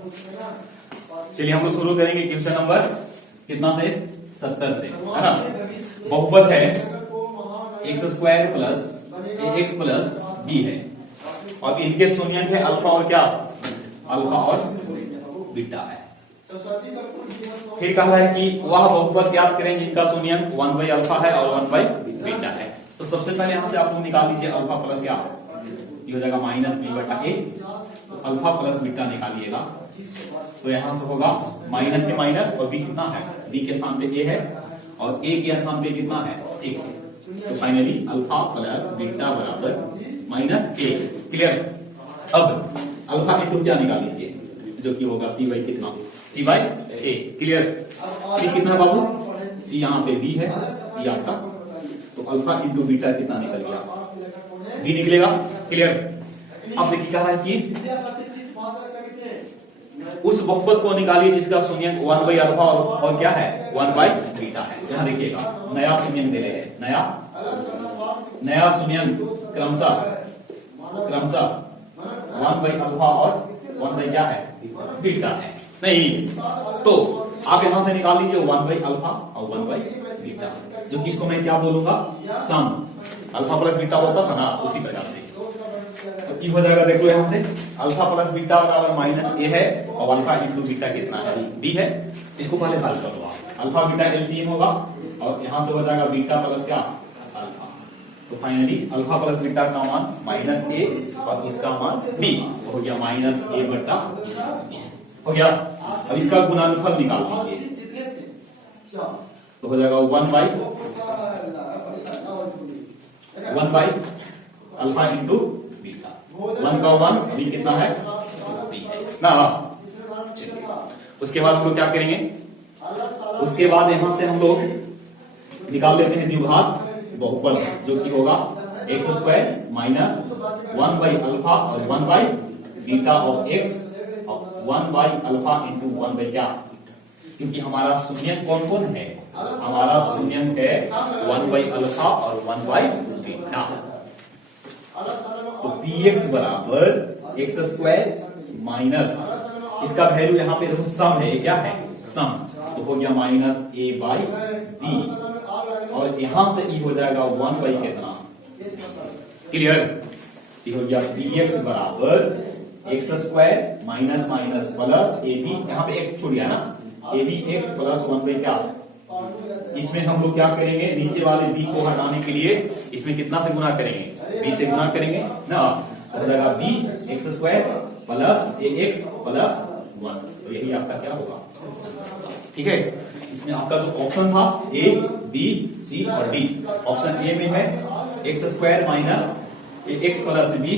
चलिए हम लोग शुरू करेंगे क्वेश्चन नंबर कितना से 70 से, है ना। बहुपद है x square plus x plus b है और इनके शून्यक है अल्फा और क्या, अल्फा और बीटा है। फिर कहा है कि वह बहुपद ज्ञात करेंगे जिनका शून्यक 1 बाई अल्फा है और 1 बाई बीटा है। तो सबसे पहले यहां से आप लोग निकाल लीजिए अल्फा प्लस क्या, ये हो जाएगा माइनस बी बटा ए। तो अल्फा प्लस बीटा निकालिएगा तो यहां से होगा माइनस के माइनस और बी कितना है, बी के स्थान पे ए है और ए के स्थान पे कितना है, एक। तो फाइनली अल्फा प्लस बीटा बराबर माइनस ए। क्लियर। अब अल्फा इंटू क्या निकाल लीजिए जो कि होगा सी बाई कितना, सी बाई ए। क्लियर। सी कितना है बाबू, सी यहाँ पे बी है, बी आपका। तो अल्फा इंटू बीटा कितना निकल गया, बी निकलेगा। क्लियर। अब देखिए क्या है कि उस बहुपद को निकालिए जिसका शून्यक 1 बाई अल्फा और क्या है 1 बाई बीटा है। यहां देखिएगा नया शून्यक दे रहे हैं, नया शून्यक क्रमशः 1 बाई अल्फा और 1 बाई क्या है बीटा है। नहीं तो आप यहां से निकाल लीजिए 1 बाई अल्फा और 1 बाई बीटा, जो कि इसको मैं क्या बोलूंगा, सम। अल्फा प्लस बीटा होता था ना, उसी प्रकार से। तो ये हो जाएगा, देखो यहां से अल्फा प्लस बीटा बराबर माइनस ए है और अल्फा इंटू बीटा कितना है, बी है। इसको पहले हल कर लो आप। अल्फा बीटा एलसीएम होगा और यहां से हो जाएगा बीटा प्लस क्या अल्फा। तो फाइनली अल्फा प्लस बीटा का मान माइनस ए और इसका मान बी, तो हो गया माइनस ए बटा हो गया। अब इसका गुणनफल निकाल लीजिए तो हो जाएगा 1 बाई अल्फा इंटू बीटा। 1 का 1 बी कितना है, बी है ना। चलिए उसके बाद हम लोग क्या करेंगे, उसके बाद यहां से हम लोग निकाल लेते हैं द्विघात बहुपद जो कि होगा x square minus 1 by alpha और 1 बाई बीटा ऑफ एक्स और 1 बाई अल्फा इंटू 1 बाई क्या, क्योंकि हमारा शून्यक कौन कौन है, हमारा शून्यक है 1 बाई अल्फा और 1 बाई बीटा। तो px बराबर एक्स स्क्वायर माइनस इसका वैल्यू यहाँ पे देखो सम है, ये क्या है सम, तो हो गया माइनस ए बाई बी और यहां से ई हो जाएगा 1 बाई कितना। क्लियर। ये हो गया px बराबर x square minus minus plus a b, यहाँ पे एक्स छूट गया ना, a b x plus 1 by क्या। इसमें हम लोग क्या करेंगे, नीचे वाले b को हटाने के लिए इसमें कितना से गुना करेंगे, b से गुना करेंगे ना। हो जाएगा b x square plus a x plus 1। तो यही आपका क्या होगा। ठीक है। इसमें आपका जो ऑप्शन था ए बी सी और डी, ऑप्शन ए में है x square minus a x plus b,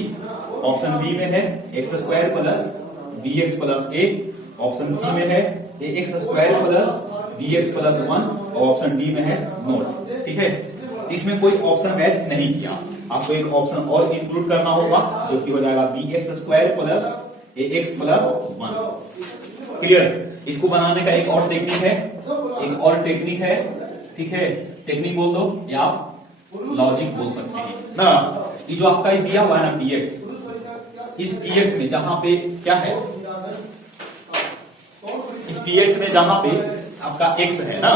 option b में है x square plus b x plus a, option c में है a x square plus b x plus 1 और option D में है नोट। ठीक है। इसमें कोई ऑप्शन मैच नहीं किया, आपको एक ऑप्शन और इंक्लूड करना होगा जो कि हो जाएगा B x square plus a x plus 1। Clear. इसको बनाने का एक और टेक्निक है, एक और टेक्निक है। ठीक है, टेक्निक बोल दो या आप लॉजिक बोल सकते हैं ना। ये जो आपका दिया हुआ है ना px, इस px में जहां पे क्या है, इस px में जहां पे आपका x है ना,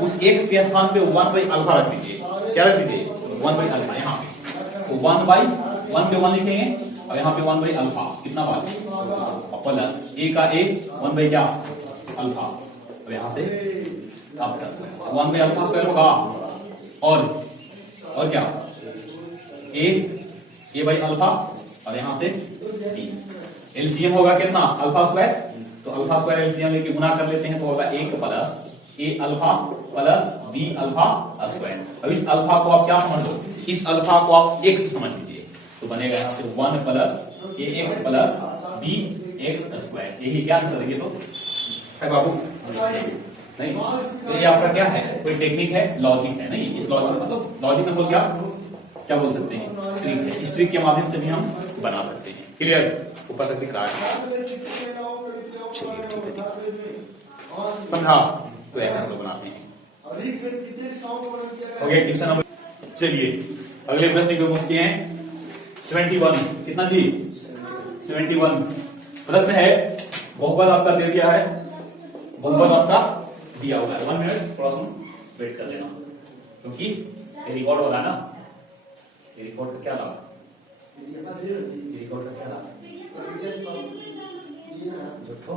उस x के स्थान पे 1 बाई अल्फा रख दीजिए। क्या रख दीजिए 1 बाई अल्फा यहाँ पे। तो 1 बाई 1 पे 1 लिखेंगे और यहाँ पे 1 बाई अल्फा कितना बार प्लस a का a 1 बाई क्या अल्फा। तो यहाँ से 1 बाई अल्फा स्क्वायर होगा और क्या a बाई अल्फा और यहाँ से b। एलसीएम होगा कितना अल्फा स्क्वायर, तो अल्फा स्क्वायर एलसीएम लेके गुना कर लेते हैं तो होगा 1 plus a alpha plus b alpha square. अब इस अल्फा को आप क्या समझ लो, इस अल्फा को आप x समझ लीजिए तो बनेगा यहाँ से 1 plus a x plus b x square. यही क्या आंसर है, तो है बाबू नहीं। तो ये आपका क्या है, कोई टेक्निक है, लॉजिक है। नहीं, इस लॉजिक मतलब लॉजिक में क्या बोल सकते हैं, ट्रिक है। इस ट्रिक के माध्यम से भी हम बना सकते हैं। क्लियर। ऊपर तक दिख रहा है, चलिए ठीक है, समझा। तो ऐसा हम लोग बनाते हैं। हो गया क्वेश्चन नंबर। चलिए अगले प्रश्न को मुझे हैं 71 कितना जी 71। प्रश्न है बहुपद आपका दे दिया है, बहुपद आपका दिया हुआ है। 1 मिनट थोड़ा सा वेट कर लेना, क्योंकि ये रिकॉर्ड होगा ना। ये रिकॉर्ड का क्या लाभ है? रिकॉर्ड का क्या लाभ है? जो तो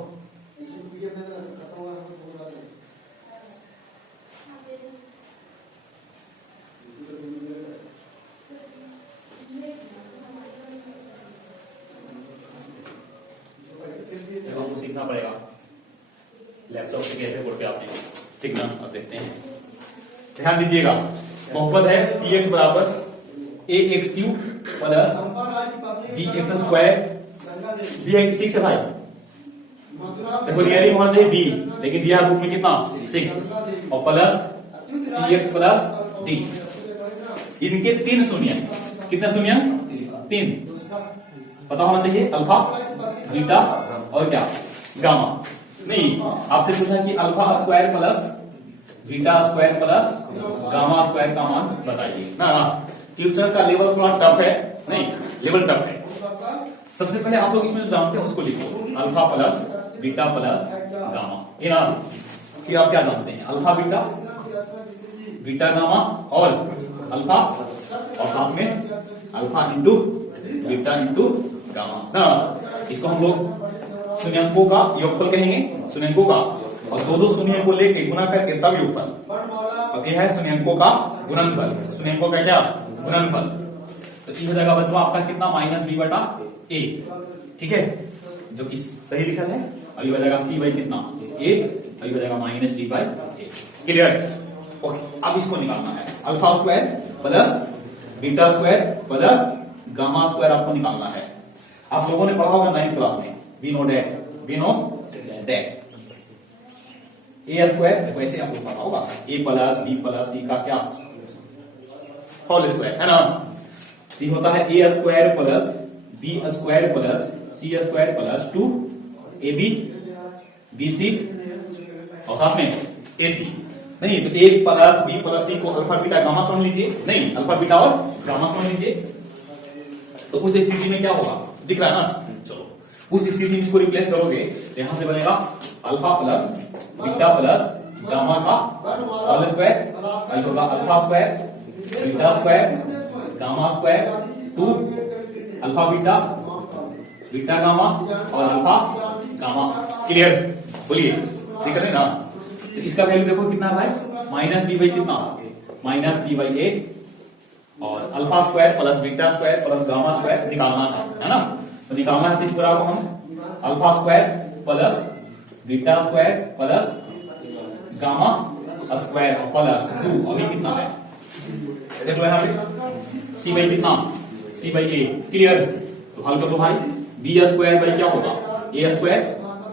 हमको सीखना पड़ेगा लैपटॉप से कैसे बोर्ड पे आते हैं, ठीक ना। अब देखते हैं, ध्यान दीजिएगा। बहुपद है px बराबर ax cube plus bx square, b है 6 है भाई। देखो रियलिंग होना चाहिए b, लेकिन दिया है बुक में कितना 6, और प्लस cx प्लस d। इनके 3 शून्य, कितने शून्य? 3। पता होना चाहिए अल्फा, बीटा और क्या गामा। नहीं, आपसे पूछा कि alpha square plus beta square plus gamma square का मान बताइए ना। ट्यूशन का लेवल थोड़ा टफ है, नहीं लेवल टफ है। सबसे पहले आप लोग इसमें जो जानते हैं उसको लिखो, alpha plus beta plus gamma. ये ना, फिर आप क्या जानते हैं? अल्फा बीटा, बीटा गामा और अल्फा, और साथ में alpha into beta into gamma ना। इसको हम लोग शून्यंकों का योगफल कहेंगे, शून्यंकों का, और दो शून्य को लेके गुना करके तब योगफल। अब ये है शून्यंकों का गुणनफल, शून्यंकों का क्या गुणनफल। तो ये हो जाएगा बच्चों आपका कितना? -b/a, ठीक है, जो कि सही लिखा है। अभी हो जाएगा c बाई कितना a, अभी हो जाएगा -d/a। क्लियर? ओके, अब इसको निकालना है। Alpha square plus beta square plus gamma square आपको निकालना है। आप लोगों ने पढ़ा होगा 9th क्लास में, we know that a square, वैसे आपको पता होगा a plus b plus c का क्या होल स्क्वायर है ना। सी होता है a square plus b square plus c square plus 2ab bc और साथ में ac। नहीं तो a plus b plus c को अल्फा बीटा गामा समझ लीजिए, नहीं अल्फा बीटा और गामा समझ लीजिए। तो उस स्थिति में क्या होगा, दिख रहा है ना। चलो उस स्थिति में इसको रिप्लेस करोगे तो यहां से बनेगा alpha plus beta plus gamma का होल स्क्वायर, होगा alpha square beta square gamma square 2 alpha beta beta gamma और अल्फा गामा। क्लियर? बोलिए, ठीक है ना। तो इसका वैल्यू देखो कितना है भाई, -b बाई कितना, -b/a, और alpha square plus beta square plus gamma square निकालना है ना। तो निकालना है, इस पूरा को हम alpha square plus beta square plus gamma square plus 2, अभी कितना है देख लो यहाँ पे, c बाई कितना, c/a। क्लियर? तो हल कर दो भाई, b स्क्वायर बाई क्या होगा a स्क्वायर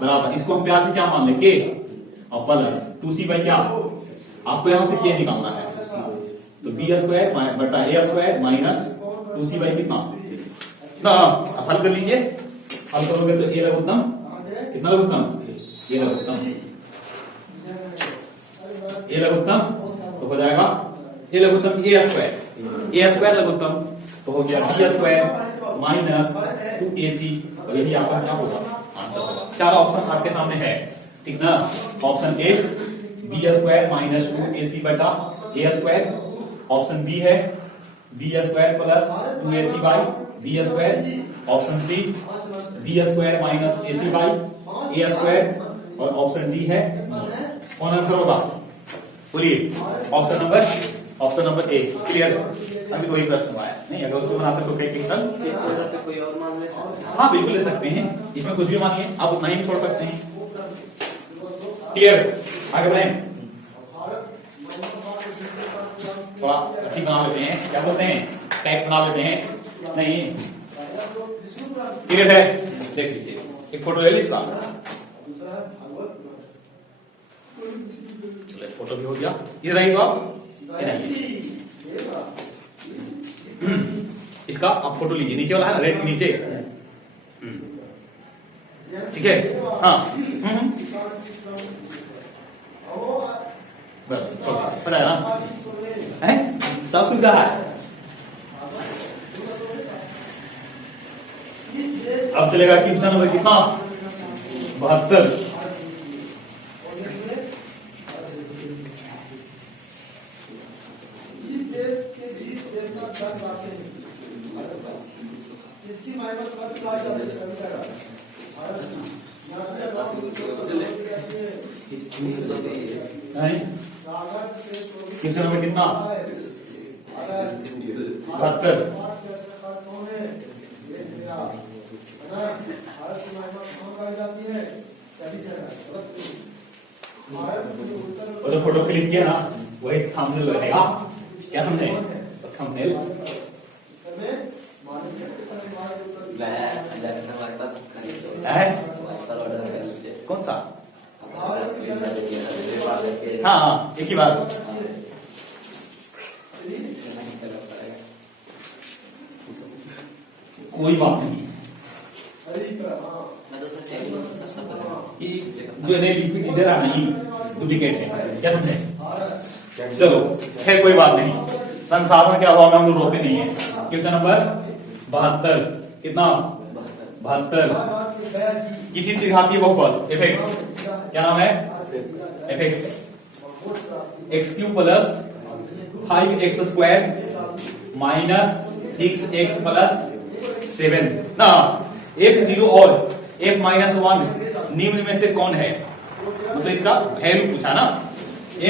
बराबर, इसको हम प्यार से क्या मान ले k, और प्लस 2c बाई क्या, आपको यहां से k निकालना है। तो b स्क्वायर बटा a square minus 2c by कितना ना। अब हल कर लीजिए, हल करोगे तो a लघुत्तम कितना, लघुत्तम a लघुत्तम, a लघुत्तम तो हो जाएगा a लघुत्तम a स्क्वायर लघुत्तम तो हो गया b स्क्वायर माइनस 2ac, और यही आपका क्या होगा आंसर होगा। 4 ऑप्शन आपके सामने है, ठीक ना। Option a b square minus 2ac बटा a स्क्वायर, ऑप्शन बी है b square plus 2ac by b square, option c b square minus ac by a square, और ऑप्शन डी है कौन आंसर होगा बोलिए, ऑप्शन नंबर ए। क्लियर? अभी तो वही प्रश्न हुआ है, नहीं अगर उसको बनाते तो प्रैक्टिकल कोई और मान ले सकते हैं। हाँ बिल्कुल ले सकते हैं, इसमें कुछ भी मानिए, आप उतना ही छोड़ सकते हैं। क्लियर? आगे बढ़ें, थोड़ा अच्छी बना लेते हैं, क्या बोलते हैं टाइप बना लेते हैं, नहीं क्लियर है? देख लीजिए, एक फोटो ले लीजिए इसका, चलो फोटो भी हो गया, ये रही बात, इसका आप फोटो लीजिए, नीचे वाला है ना रेड के नीचे, ठीक है। हाँ बस पता है ना, है सब सुविधा है। अब चलेगा क्वेश्चन नंबर कितना, 72 इसकी माइनस कितने में कितना 72 और जो फोटो क्लिक किया ना वही थंबनेल रहेगा। क्या समझे? थंबनेल कौन सा? हाँ एक ही बात। कोई बात नहीं जो लिक्विड इधर आ नहीं डुप्लीकेट है। क्या समझे? चलो खैर कोई बात नहीं, संसाधन के अभाव में हम लोग रोते नहीं है। क्वेश्चन नंबर 72 कितना 72 किसी त्रिघातीय बहुपद f x क्या नाम है f x x cube plus 5x square minus 6x plus 7 ना f 0 और f माइनस 1 निम्न में से कौन है? मतलब इसका वैल्यू पूछा ना,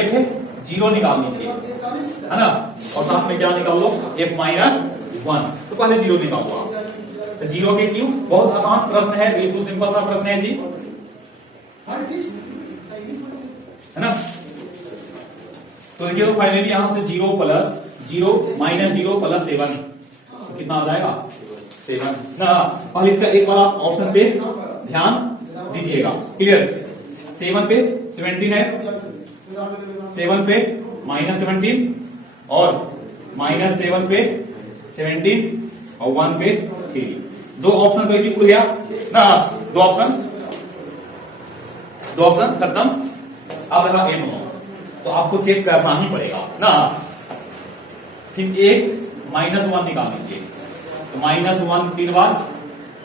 f है 0 निकालनी थी है ना, और साथ में क्या निकाल लो f माइनस 1, तो पहले 0 निकालो आप। तो 0 के क्यों? बहुत आसान प्रश्न है, बिल्कुल सिंपल सा प्रश्न है जी, है ना। तो देखिए तो फाइनली यहां से 0 प्लस 0 माइनस 0 प्लस 7 कितना आ जाएगा 7 ना। और इसका एक बार आप ऑप्शन पे ध्यान दीजिएगा। क्लियर? 7 पे 17 है, 7 पे माइनस 17 और माइनस 7 पे 17 और 1 पे 3। दो ऑप्शन तो इसी खुल गया ना, दो ऑप्शन खत्म। अब रहा ए नो, तो आपको चेक करना ही पड़ेगा ना। फिर एक माइनस 1 निकाल लीजिए, तो माइनस 1 3 बार,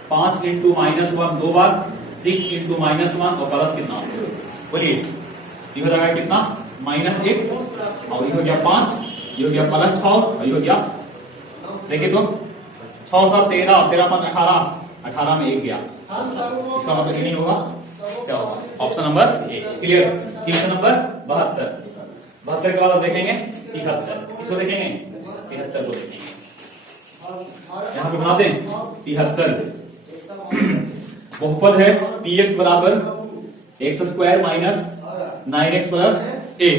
5 इंटू माइनस 1 2 बार, 6 इंटू माइनस 1 और प्लस कितना बोलिए, ये हो जाएगा कितना -1 और ये हो गया 5, ये हो गया प्लस 6 और ये हो गया, देखिए तो 6 7 13 13 5 18 में 1 गया, इसका मतलब ये नहीं होगा, क्या होगा option number A. Clear? Question number 72 के बाद आप देखेंगे 73, इसको देखेंगे 73 को देखेंगे, यहां पे बना दें 73 बहुपद है px बराबर x square minus 9x plus a।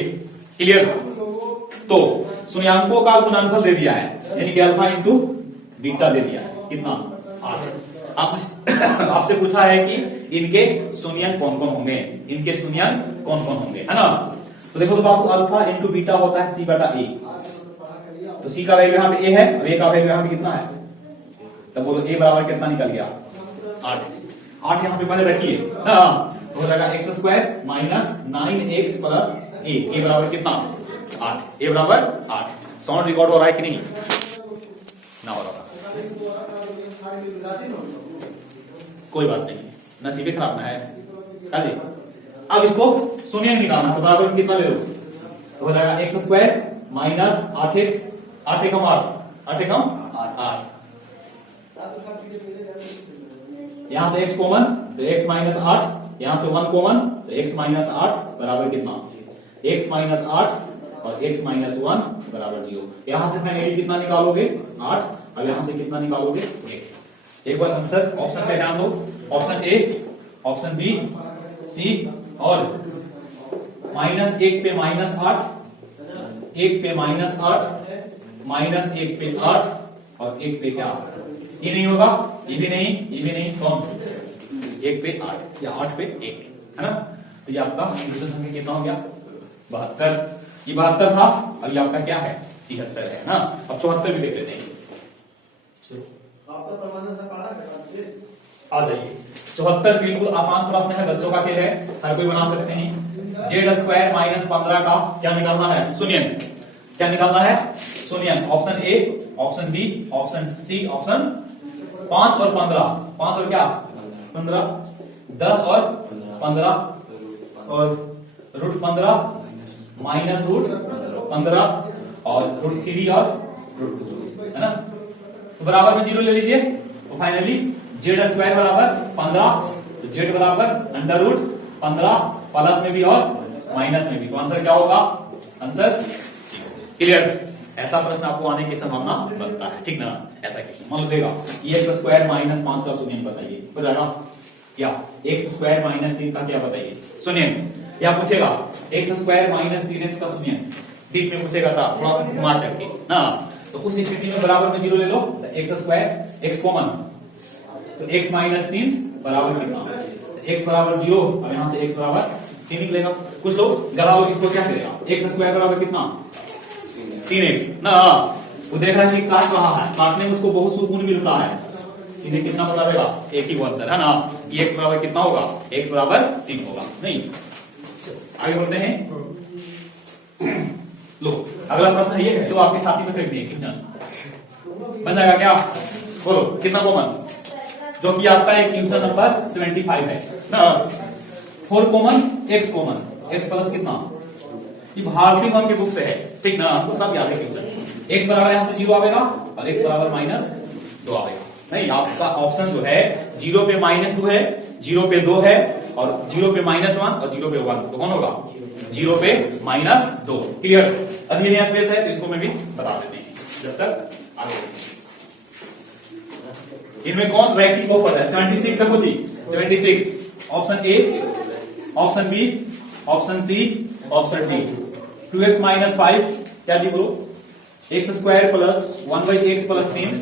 Clear? तो शून्यांकों का गुणनफल दे दिया है, यानी कि अल्फा इंटू बीटा दे दिया है, कितना 8। आपसे पूछा है कि इनके शून्यंक कौन कौन होंगे, इनके शून्यंक कौन कौन होंगे, है ना। तो देखो तो आपको अल्फा इंटू बीटा होता है c बटा a, तो c का वैल्यू यहाँ पे a है और a का वैल्यू यहाँ पे कितना है, तो बोलो a बराबर कितना निकल गया 8 यहाँ पे पहले रखिए ना, तो हो जाएगा x square minus 9x plus a बराबर कितना 8, a बराबर 8। साउंड रिकॉर्ड हो रहा है कि नहीं ना हो रहा? कोई बात नहीं, नसीबे खराब ना है काजी। अब इसको शून्य निकालना, तो बराबर कितना ले लो, तो हो जाएगा x स्क्वायर माइनस 8x 8 एकम 8 यहां से x कॉमन तो x माइनस 8, यहां से 1 कॉमन तो x माइनस 8 बराबर कितना x माइनस 8 और x माइनस 1 बराबर 0। यहां से फाइनली कितना निकालोगे 8, अब यहां से कितना निकालोगे 1। एक बार आंसर ऑप्शन पे ध्यान दो, ऑप्शन ए, ऑप्शन बी, सी और -1 पे -8, 1 पे -8, -1 पे 8 और 1 पे क्या, ये नहीं होगा, ये भी नहीं, कौन 1 पे 8 या 8 पे 1, है ना। तो ये आपका दूसरा संख्या कितना हो गया 72, ये 72 था, अब ये आपका क्या है 73 है ना। अब 74 भी देख लेते हैं, आ जाइए। 74 बिल्कुल आसान प्रश्न है, बच्चों का खेल है, हर कोई बना सकते हैं। जेड स्क्वायर माइनस 15 का क्या निकालना है शून्यंक, क्या निकालना है शून्यंक। Option a, option b, option c, option 5 और 15, 5 और क्या 15, 10 और 15 और रूट 15 माइनस रूट 15 और रूट 3 और रूट 2, है ना। तो बराबर में 0 ले लीजिए, तो फाइनली जेड स्क्वायर बराबर 15, तो जेड बराबर अंडर रूट 15 प्लस में भी और माइनस में भी, तो आंसर क्या होगा? Answer clear. ऐसा प्रश्न आपको आने की संभावना बनता है, ठीक ना। ऐसा क्वेश्चन मान लो देगा एक्स स्क्वायर माइनस 5 का शून्य बताइए, हो जाएगा। या एक्स स्क्वायर माइनस 3 का क्या बताइए शून्य, या पूछेगा एक्स स्क्वायर माइनस 3x का शून्य, ठीक में पूछेगा था थोड़ा सा घुमा करके ना। तो उस स्थिति में बराबर में 0 ले लो, एक्स स्क्वायर एक्स कॉमन, तो x माइनस 3 बराबर कितना, x बराबर 0, अब यहां से x बराबर 3 निकलेगा। कुछ लोग गला लोग इसको क्या करेगा, एक्स स्क्वायर बराबर कितना 3x ना, वो देख रहा है कि काट रहा है, काटने में उसको बहुत सुकून मिलता है, सीधे कितना बता देगा, एक ही आंसर है ना। ये x बराबर कितना होगा, x बराबर 3 होगा। नहीं, आगे बढ़ते हैं। लो अगला प्रश्न ये है, तो आपके साथी में फेंक दिए बन जाएगा क्या, बोलो कितना कॉमन, जो कि आपका एक क्वेश्चन नंबर 75 है ना। 4 common, x common, x plus कितना, ये भारतीय वन के बुक से है, ठीक ना, आपको सब याद है क्वेश्चन। x बराबर यहां से 0 आएगा और x बराबर -2 आएगा। नहीं, आपका ऑप्शन जो है 0 पे -2 है, 0 पे 2 है और 0 पे -1 और 0 पे 1, तो कौन होगा 0 पे -2। क्लियर। अभी नया स्पेस है तो इसको मैं भी बता देते हैं जब तक आगे। इनमें कौन रैखिक बहुपद है, 76 तक होती, 76, option a, option b, option c, option d. 2x - 5 क्या जी बोलो, x square plus 1/x plus 3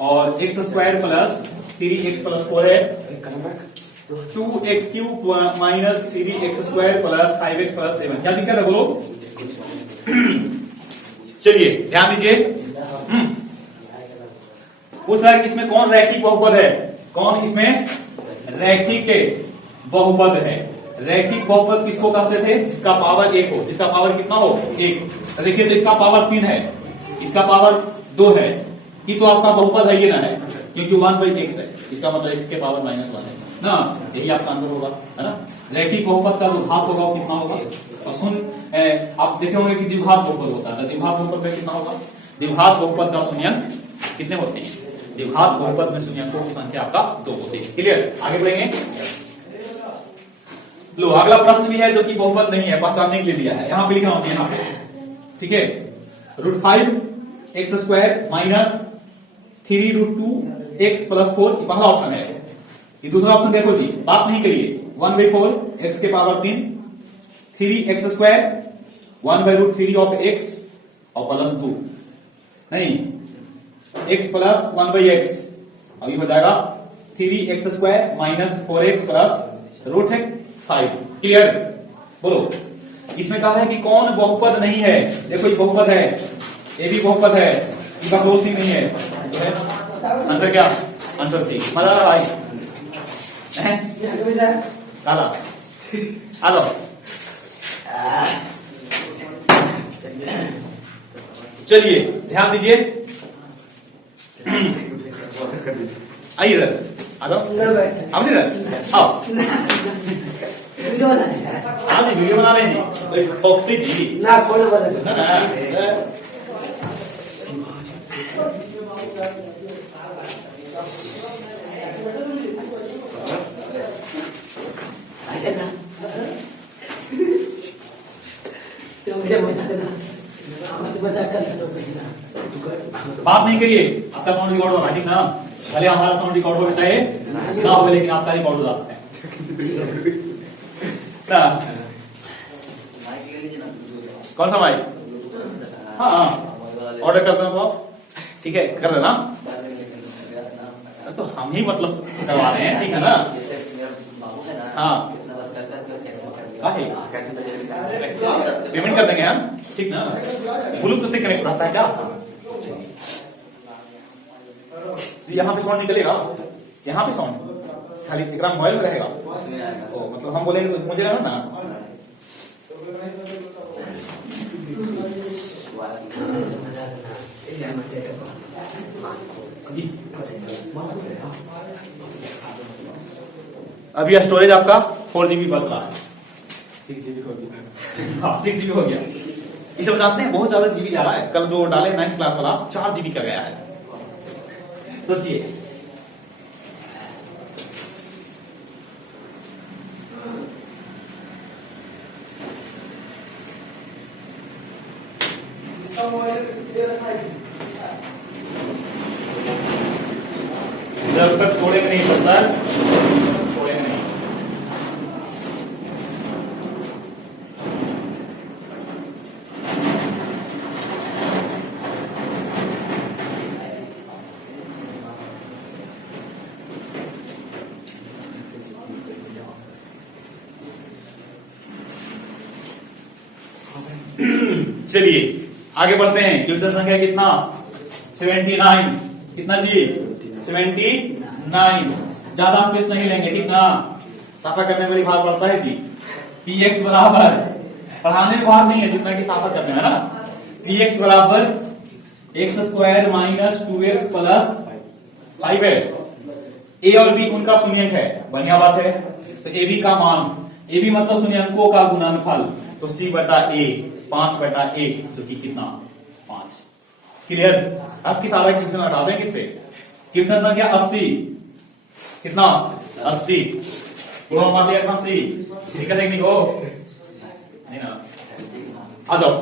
और x square plus 3x plus 4 है, 2x cube minus 3x square plus 5x plus 7, क्या दिक्कत है बोलो। चलिए ध्यान दीजिए, पूछ रहा है कि इसमें कौन रैखिक बहुपद है, कौन इसमें रैखिक बहुपद है। रैखिक बहुपद किसको कहते थे, जिसका पावर 1 हो, जिसका पावर कितना हो 1। देखिए तो इसका पावर 3 है, इसका पावर 2 है, ये तो आपका बहुपद है, ये ना है क्योंकि 1/x है, इसका मतलब x के पावर -1 है ना, यही आपका आंसर होगा, है ना। रैखिक बहुपद का जो घात होगा वो कितना होगा, और आप देखे होंगे कि द्विघात बहुपद होता है, द्विघात बहुपद में कितना होगा, द्विघात बहुपद का शून्यंक कितने होते हैं, द्विघात बहुपद में शून्यंकों की संख्या आपका 2 होती है। क्लियर, आगे बढ़ेंगे। लो अगला प्रश्न भी है जो कि बहुपद नहीं है, पहचानने के लिए दिया है, यहां पे लिखा होता है यहाँ पे, ठीक है। √5 x square minus 3√2 x plus 4, ये पहला ऑप्शन है। ये दूसरा ऑप्शन देखो जी, बात नहीं करिए, 1/4 x के power 3, 3x square 1/√3 of x और प्लस 2, नहीं x प्लस 1/x, अभी हो जाएगा 3x square minus 4x plus √5। Clear, बोलो इसमें कहा है कि कौन बहुपद नहीं है, देखो ये बहुपद है, ये भी बहुपद है, इनका कोई सी नहीं है, तो है आंसर क्या, आंसर सी। मजा आ रहा भाई, काला आ लो, चलिए ध्यान दीजिए, आइए इधर आ जाओ, हम इधर आओ, हाँ जी वीडियो बना रहे हैं पोखती जी ना, कौन बना ना बात नहीं करिए, आपका साउंड रिकॉर्ड होगा, ठीक ना, भले हमारा साउंड रिकॉर्ड होना चाहिए ना हो, लेकिन आपका रिकॉर्ड हो जाता है ना। कौन सा माइक, हाँ ऑर्डर करते हो तो आप, ठीक है कर लेना, तो हम ही मतलब करवा रहे हैं, ठीक है ना। हाँ पेमेंट कर देंगे हम, ठीक ना, ब्लूटूथ से कनेक्ट रहता है क्या, यहाँ पे साउंड निकलेगा, यहाँ पे साउंड खाली एग्राम मोबाइल में रहेगा, तो मतलब हम बोलेंगे तो मुझे रहना ना। अभी स्टोरेज आपका 4 GB बच रहा है, 6 GB हो गया। हाँ 6 GB हो गया। इसे बताते हैं बहुत ज्यादा जीबी जा रहा है। कल जो डाले 9th क्लास वाला 4 GB का गया है। सोचिए जब तक छोड़ेंगे नहीं तब तक छोड़ेंगे नहीं। चलिए आगे बढ़ते हैं। क्वेश्चन संख्या कितना 79। कितना जी 79। ज्यादा स्पेस नहीं लेंगे ठीक ना, साफा करने में बड़ी भार पड़ता है जी। पी एक्स बराबर, पढ़ाने में भार नहीं है जितना कि साफा करने में ना। पी एक्स बराबर x square minus 2x plus 5 है। ए और बी उनका शून्यक है, बढ़िया बात है। तो ए बी का मान, ए बी मतलब शून्यंकों का गुणनफल, तो सी बटा ए 5/1 जो कि कितना 5। क्लियर। अब किस सारा क्वेश्चन हटा दें किस पे, क्वेश्चन संख्या 80। कितना 80 गुणोपाध्याय 80। दिक्कत है नहीं हो नहीं ना। आ जाओ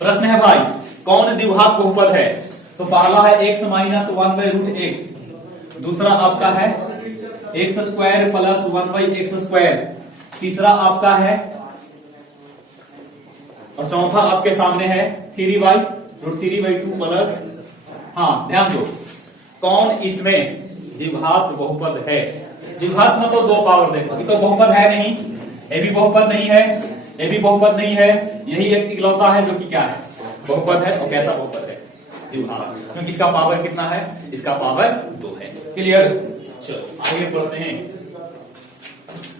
प्रश्न है भाई कौन द्विघात बहुपद है। तो पहला है x माइनस 1/√x, दूसरा आपका है x square plus 1/x square, तीसरा आपका है और चौथा आपके सामने है 3y√3/2 प्लस। हाँ ध्यान दो कौन इसमें द्विघात बहुपद है। द्विघात मतलब दो पावर देखो, ये तो बहुपद है नहीं, ये भी बहुपद नहीं है, ये भी बहुपद नहीं है, यही एक इकलौता है जो कि क्या है बहुपद है। और कैसा बहुपद है द्विघात, क्योंकि इसका पावर कितना है, इसका पावर 2 है। क्लियर। चलो आगे बढ़ते हैं।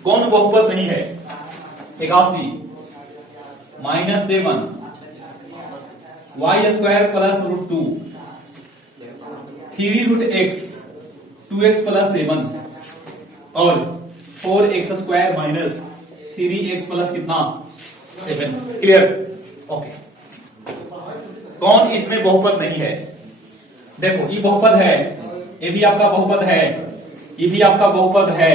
कौन बहुपद नहीं है 81 -7 y² plus √2 3√x 2x plus 7 और 4x² माइनस 3x प्लस कितना 7। क्लियर। ओके कौन इसमें बहुपद नहीं है। देखो ये बहुपद है, ये भी आपका बहुपद है, ये भी आपका बहुपद है,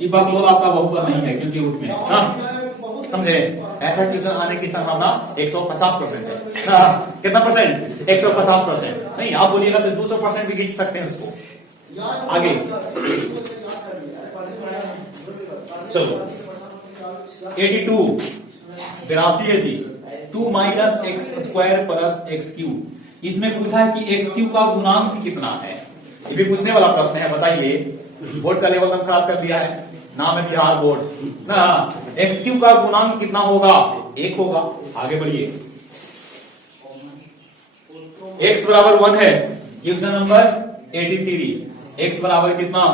ये बकलोल आपका बहुपद नहीं है क्योंकि रूट में। हाँ समझे, ऐसा क्वेश्चन आने की संभावना 150% है। कितना परसेंट 150%। नहीं आप बोलिएगा तो 200% भी खींच सकते हैं उसको। आगे चलो 82 82 है जी 2 माइनस x² प्लस x³। इसमें पूछा है कि x³ का गुणांक कितना है। ये भी पूछने वाला प्रश्न है। बताइए बोर्ड का लेवल हम खराब कर दिया है, नाम है बिहार बोर्ड ना। x³ का गुणांक कितना होगा 1 होगा। आगे बढ़िए x बराबर 1 है, क्वेश्चन नंबर 83। x बराबर कितना,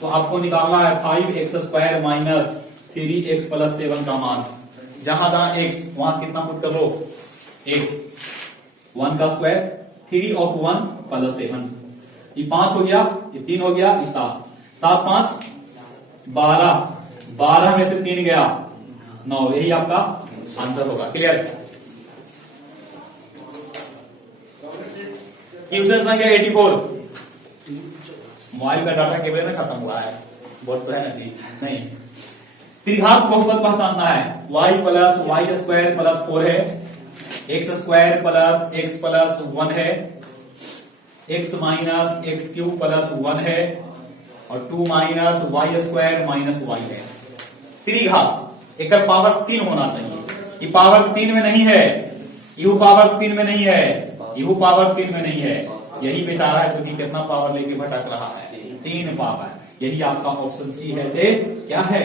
तो आपको निकालना है 5x² माइनस 3x प्लस 7 का मान। जहां जहां x वहां कितना पुट कर लो 1, 1 का स्क्वायर 3 और 1 प्लस 7, ये 5 हो गया, ये 3 हो गया, ये 7, 7 5 12, 12 में से 3 गया 9, यही आपका आंसर होगा। क्लियर। क्वेश्चन संख्या 84। मोबाइल का डाटा केवल में खत्म हुआ है, बहुत तो है ना जी। नहीं त्रिघात बहुपद पहचानना है। y प्लस y² प्लस 4 है, x² प्लस x प्लस 1 है, x माइनस x³ प्लस 1 है और 2 माइनस y² माइनस y है। त्रिघात एक पावर 3 होना चाहिए। ये पावर 3 में नहीं है, यू पावर 3 में नहीं है, यू पावर 3 में नहीं है। यही बेचारा है जो कि कितना पावर लेके भटक रहा है 3 पावर। यही आपका ऑप्शन सी है से क्या है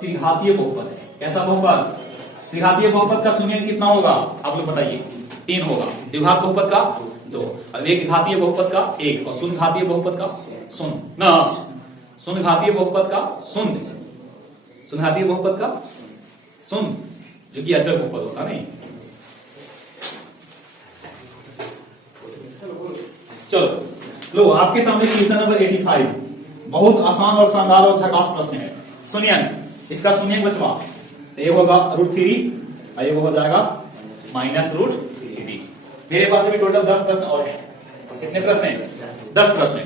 त्रिघातीय बहुपद है। कैसा बहुपद, त्रिघातीय बहुपद का शून्य कितना होगा आप लोग बताइए। 3 होगा। द्विघात बहुपद का 2 और एक घातीय बहुपद का 1 और शून्य घातीय बहुपद का 0 ना, शून्य घातीय बहुपद का 0, शून्य घातीय बहुपद का 0 जो कि अचर बहुपद होता नहीं। चलो लो आपके सामने क्वेश्चन नंबर 85 बहुत आसान और शानदार और झकास प्रश्न है। शून्यंक, इसका शून्यंक बचवा तो ये होगा √3 और ये हो जाएगा -√3। मेरे पास अभी टोटल 10 प्रश्न और हैं। कितने प्रश्न हैं? 10 प्रश्न।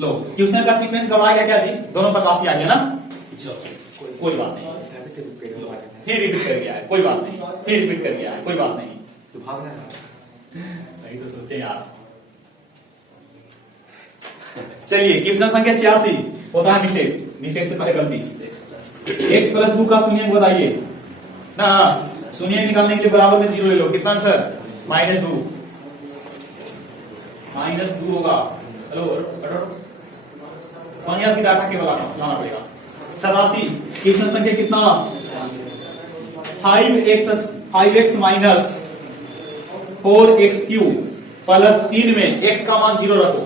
लो क्वेश्चन का सीक्वेंस गड़बड़ा गया क्या जी? दोनों 85 आ गया ना? कोई बात नहीं, फिर रिपीट कर गया है, कोई बात नहीं, फिर रिपीट कर गया है, कोई बात नहीं। तो भागना नहीं तो सोचे यार। चलिए क्वेश्चन संख्या 86 होता है मिस्टेक से पहले गलती। x प्लस 2 का शून्यंक बताइए ना। शून्यंक निकालने के लिए बराबर में 0 ले लो। कितना आंसर? -2 होगा। हेलो पानी आपकी डाटा केवल लाना पड़ेगा। 87 क्वेश्चन संख्या कितना? 5x माइनस 4x³ प्लस 3 में x का मान 0 रखो।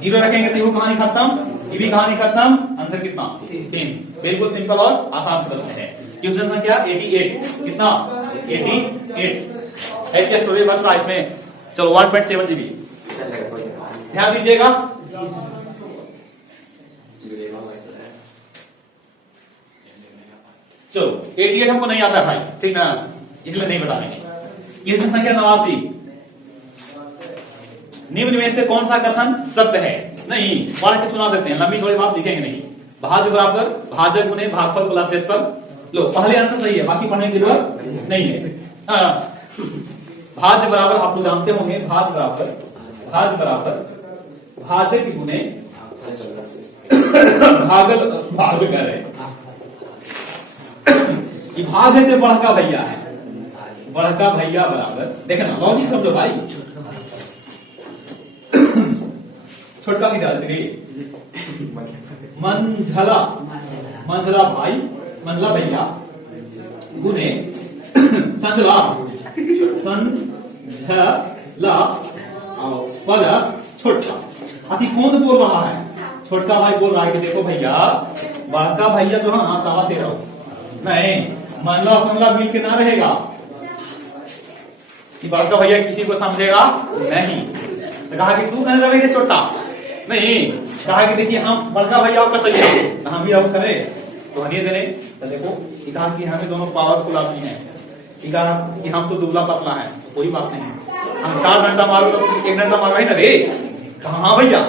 0 रखेंगे तो ये कहानी खत्म, ये भी कहानी खत्म। आंसर कितना? 3। बिल्कुल सिंपल और आसान प्रश्न है। क्वेश्चन संख्या 88 कितना? 88। ऐसी स्टोरेज बच रहा है इसमें। चलो 1.7 GB ध्यान दीजिएगा। चलो 88 हमको नहीं आता भाई, ठीक ना, इसलिए नहीं बताएंगे। क्वेश्चन संख्या 89 निम्न में से कौन सा कथन सत्य है? नहीं, पढ़ के सुना देते हैं, लंबी थोड़ी बात लिखेंगे नहीं। भाज्य बराबर भाजक गुने भागफल प्लस शेषफल। लो पहले आंसर सही है, बाकी पढ़ने की जरूरत नहीं है। भाज्य बराबर आप लोग जानते होंगे, भाज्य बराबर भाजक गुने भागल कर रहे। ये भाज्य से बड़का भैया है, बड़का भैया बराबर, देखना लॉजिक समझो भाई। छोटका सीधा मंझला भाई, मंझला भैया गुने संझला प्लस छोटका। असी कौन बोल रहा है? छोटका भाई बोल रहा है कि देखो भैया, बड़का भैया जो है ना सावा से रहो नहीं, मंझला संझला मिल के ना रहेगा कि बड़का भैया किसी को समझेगा नहीं। तो कहा कि तू कहने लगे छोटा नहीं, कहा कि देखिए हम बड़का भैया का सही है, हम भी अब करें तो हनिए देने। तो देखो कहा कि हमें दोनों पावरफुल आदमी है, कहा कि हम तो दुबला पतला है, कोई बात नहीं, हम 4 डंडा मारो तो 1 डंडा मार रहे ना रे। कहा हाँ भैया,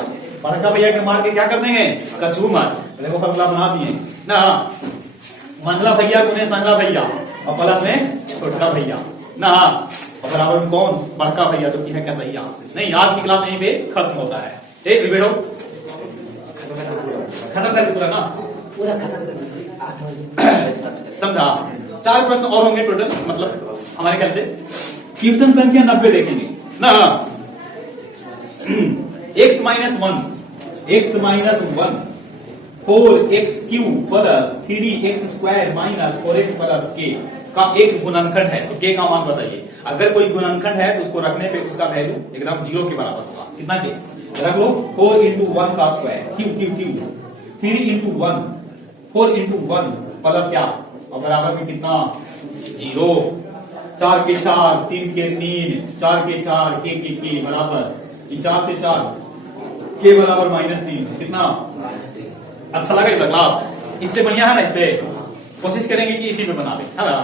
बड़का भैया के मार के क्या कर देंगे? कचू मार। देखो पतला बना दिए ना। मंझला भैया गुने संझला भैया और प्लस में छोटका भैया ना, और बराबर में कौन? बड़का भैया, जो कि है क्या सही? नहीं, आज की क्लास यहीं पे खत्म होता है। एक रिपीट खत्म करके पूरा ना, पूरा खत्म समझा। 4 प्रश्न और होंगे टोटल, मतलब हमारे ख्याल से। क्वेश्चन संख्या 90 देखेंगे ना। x - 1 4x³ plus 3x² minus 4x plus k का एक गुणनखंड है, तो k का मान बताइए। अगर कोई गुणनखंड है तो उसको रखने पे उसका वैल्यू एकदम 0 के बराबर होगा। कितना के रख लो? 4 × 1 का स्क्वायर क्यू 3 × 1 4 × 1 प्लस क्या और बराबर में कितना? 0। 4 के 4 3 के 3 4 के 4 के बराबर 4 से 4 के बराबर -3। कितना? अच्छा लगा ये क्लास? इससे बढ़िया है ना, इस पे कोशिश करेंगे कि इसी पे बना दे, है ना।